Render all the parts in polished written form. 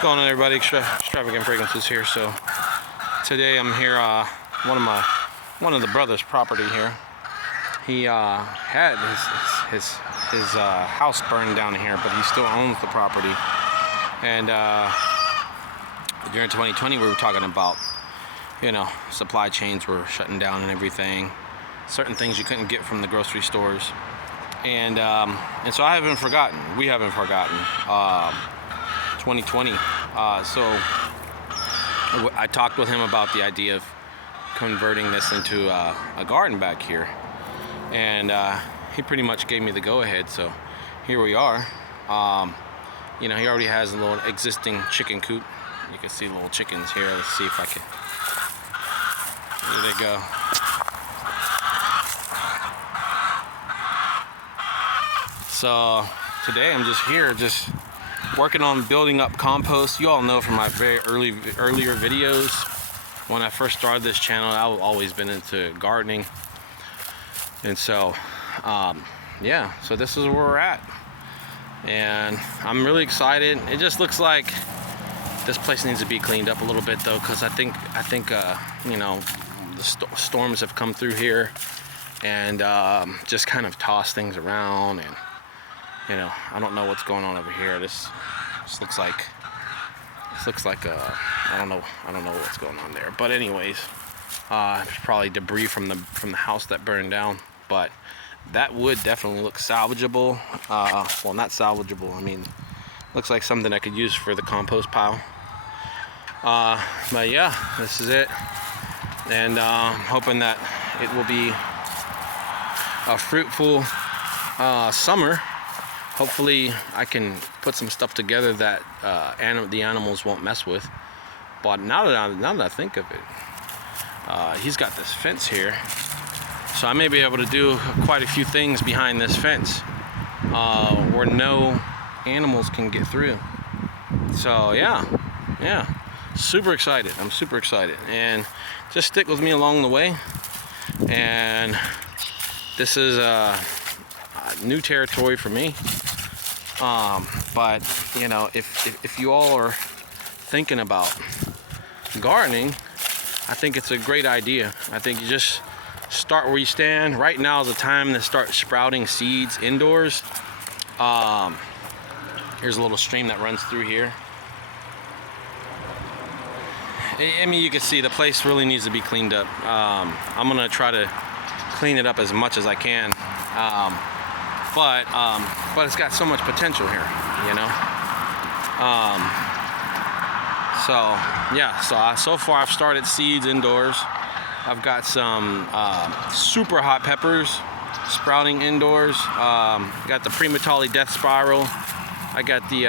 What's going on, everybody? Extravagant Fragrances here. So today I'm here, one of the brothers' property here. He had his house burned down here, but he still owns the property. And during 2020, we were talking about, you know, supply chains were shutting down and everything. Certain things you couldn't get from the grocery stores. And so I haven't forgotten. We haven't forgotten 2020. So I talked with him about the idea of converting this into a garden back here, and he pretty much gave me the go-ahead. So here we are. You know, he already has a little existing chicken coop. You can see little chickens here. Let's see if I can. There they go. So today I'm just here, just working on building up compost. You all know from my very earlier videos, when I first started this channel, I've always been into gardening. And so, yeah, so this is where we're at. And I'm really excited. It just looks like this place needs to be cleaned up a little bit though, because I think you know, the storms have come through here and just kind of tossed things around. And you know, I don't know what's going on over here. This looks like I don't know what's going on there. But anyways, there's probably debris from the house that burned down. But that would definitely look salvageable. Well, not salvageable. I mean, looks like something I could use for the compost pile. But yeah, this is it. And hoping that it will be a fruitful summer. Hopefully I can put some stuff together that the animals won't mess with. But now that I think of it, he's got this fence here, so I may be able to do quite a few things behind this fence where no animals can get through. So yeah, super excited. I'm super excited, and just stick with me along the way. And this is new territory for me. But you know, if you all are thinking about gardening, I think it's a great idea. I think you just start where you stand. Right now is the time to start sprouting seeds indoors. Here's a little stream that runs through here. I mean, you can see the place really needs to be cleaned up. I'm gonna try to clean it up as much as I can. But it's got so much potential here, you know. So yeah, so far I've started seeds indoors. I've got some super hot peppers sprouting indoors. Got the Primatali Death Spiral. I got the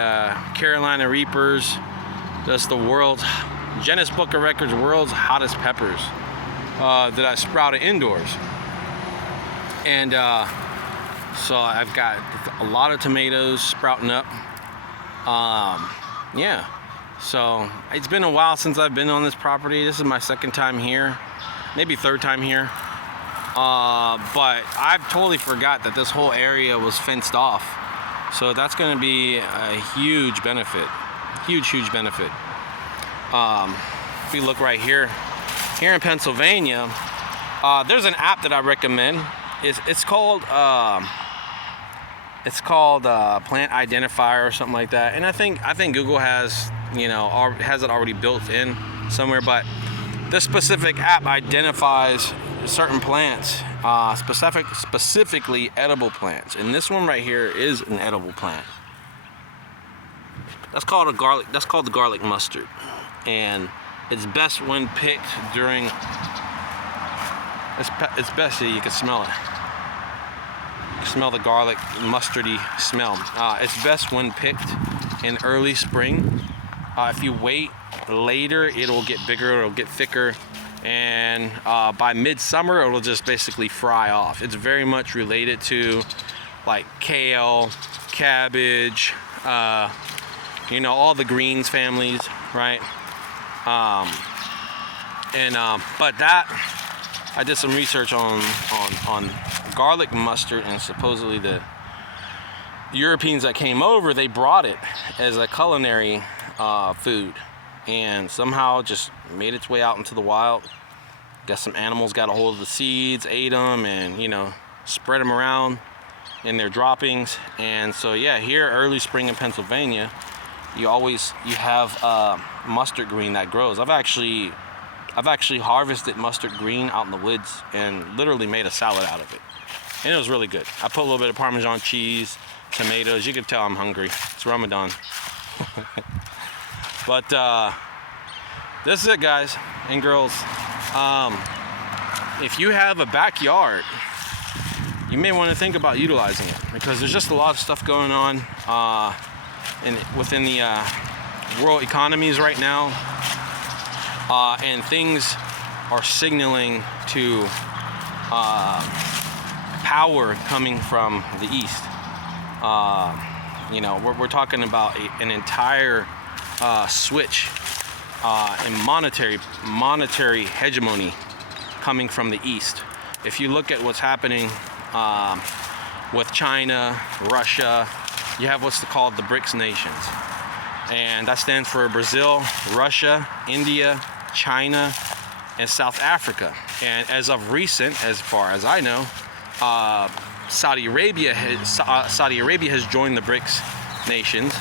Carolina Reapers. That's the Guinness Book of Records world's hottest peppers that I sprouted indoors. And so I've got a lot of tomatoes sprouting up. Yeah, so it's been a while since I've been on this property. This is my second time here, maybe third time here. But I've totally forgot that this whole area was fenced off. So that's going to be a huge benefit, huge benefit. If you look right here in Pennsylvania, there's an app that I recommend. It's called Plant Identifier or something like that. And I think Google has, you know, has it already built in somewhere. But this specific app identifies certain plants, specifically edible plants. And this one right here is an edible plant. That's called the garlic mustard, and it's best when picked during. It's best that you can smell it. Smell the garlic mustardy smell. It's best when picked in early spring. If you wait later, it'll get bigger, it'll get thicker, and by midsummer it'll just basically fry off. It's very much related to like kale, cabbage, you know, all the greens families, right? But that, I did some research on garlic mustard, and supposedly the Europeans that came over, they brought it as a culinary food, and somehow just made its way out into the wild. Guess some animals got a hold of the seeds, ate them, and, you know, spread them around in their droppings. And so yeah, here early spring in Pennsylvania, you have mustard green that grows. I've actually harvested mustard green out in the woods and literally made a salad out of it, and it was really good. I put a little bit of Parmesan cheese, tomatoes. You can tell I'm hungry. It's Ramadan. But this is it, guys and girls. If you have a backyard, you may want to think about utilizing it, because there's just a lot of stuff going on within the world economies right now, and things are signaling to power coming from the east. You know, we're talking about an entire switch in monetary hegemony coming from the east. If you look at what's happening with China, Russia, you have what's called the BRICS nations, and that stands for Brazil, Russia, India, China, and South Africa. And as of recent, as far as I know, Saudi Arabia has joined the BRICS nations,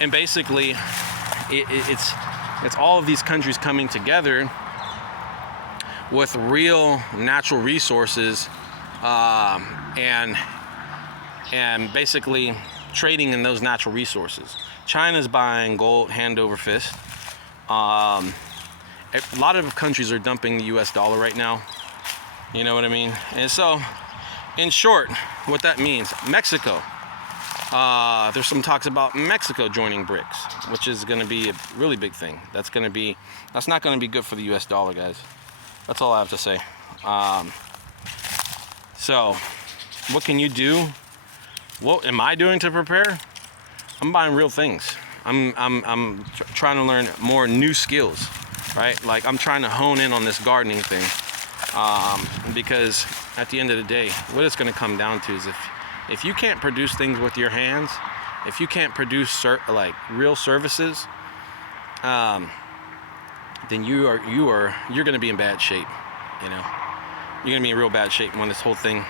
and basically it's all of these countries coming together with real natural resources, and basically trading in those natural resources. China's buying gold hand over fist. A lot of countries are dumping the US dollar right now. You know what I mean? And so, in short, what that means, Mexico. There's some talks about Mexico joining BRICS, which is going to be a really big thing. That's not going to be good for the US dollar, guys. That's all I have to say. So, what can you do? What am I doing to prepare? I'm buying real things. I'm trying to learn more new skills, right? Like, I'm trying to hone in on this gardening thing, because at the end of the day, what it's going to come down to is if you can't produce things with your hands, if you can't produce like real services, then you're going to be in bad shape. You know, you're going to be in real bad shape when this whole thing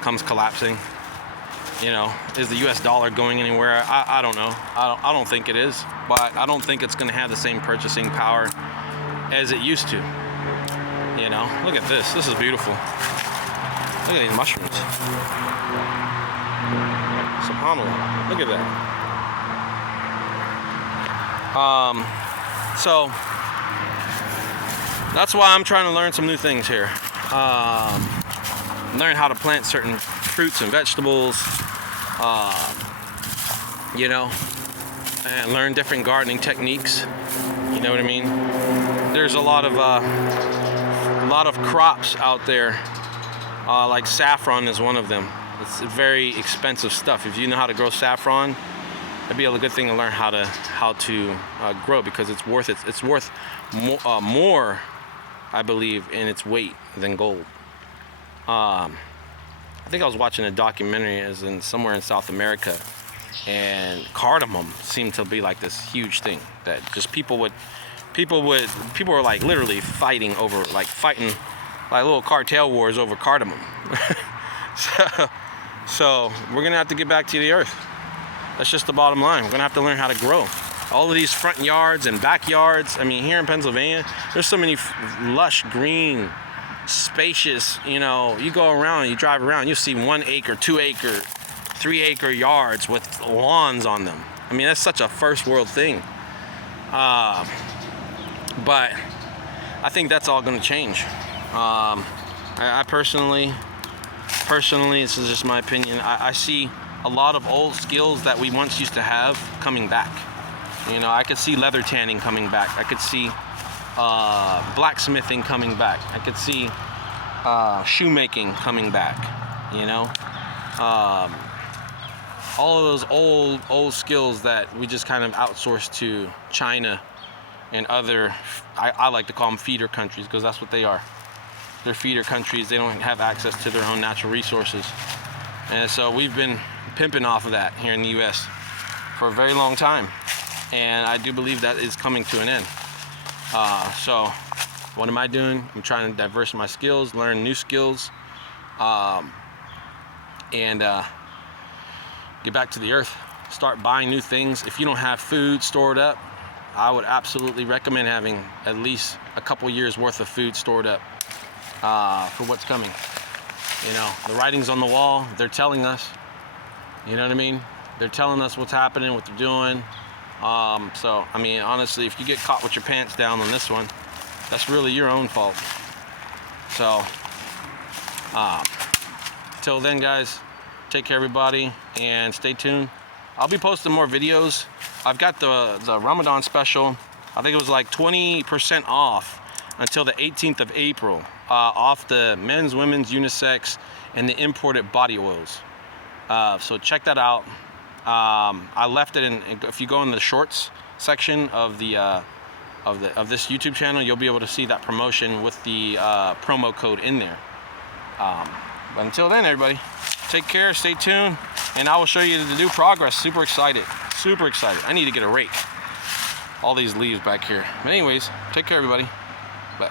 comes collapsing. You know, is the US dollar going anywhere? I don't know. I don't think it is, but I don't think it's going to have the same purchasing power as it used to. You know, look at this. This is beautiful. Look at these mushrooms. SubhanAllah. Look at that. So that's why I'm trying to learn some new things here. Learn how to plant certain fruits and vegetables. You know, and learn different gardening techniques. You know what I mean? There's a lot of crops out there. Like saffron is one of them. It's very expensive stuff. If you know how to grow saffron, it'd be a good thing to learn how to grow, because it's worth more, I believe, in its weight than gold. I think I was watching a documentary somewhere in South America, and cardamom seemed to be like this huge thing that just people were like literally fighting little cartel wars over cardamom. So we're gonna have to get back to the earth. That's just the bottom line. We're gonna have to learn how to grow. All of these front yards and backyards. I mean, here in Pennsylvania, there's so many lush, green, spacious. You know, you go around, you drive around, you'll see 1 acre, 2 acre, 3 acre yards with lawns on them. I mean, that's such a first world thing. But I think that's all going to change. I personally, this is just my opinion, I see a lot of old skills that we once used to have coming back. You know, I could see leather tanning coming back. I could see blacksmithing coming back. I could see shoemaking coming back. You know, all of those old skills that we just kind of outsourced to China and other, I like to call them feeder countries, because that's what they are. They're feeder countries. They don't have access to their own natural resources. And so we've been pimping off of that here in the US for a very long time. and I do believe that is coming to an end. So what am I doing? I'm trying to diversify my skills, learn new skills, and get back to the earth. Start buying new things. If you don't have food stored up, I would absolutely recommend having at least a couple years worth of food stored up for what's coming. You know, the writing's on the wall. They're telling us, you know what I mean? They're telling us what's happening, what they're doing. So, I mean, honestly, if you get caught with your pants down on this one, that's really your own fault. So, till then, guys, take care, everybody, and stay tuned. I'll be posting more videos. I've got the Ramadan special. I think it was like 20% off until the 18th of April, off the men's, women's, unisex, and the imported body oils. So check that out. I left it in. If you go in the shorts section of the of this YouTube channel, you'll be able to see that promotion with the promo code in there. But until then, everybody, take care, stay tuned, and I will show you the new progress. Super excited, super excited. I need to get a rake. All these leaves back here. But anyways, take care, everybody. Bye.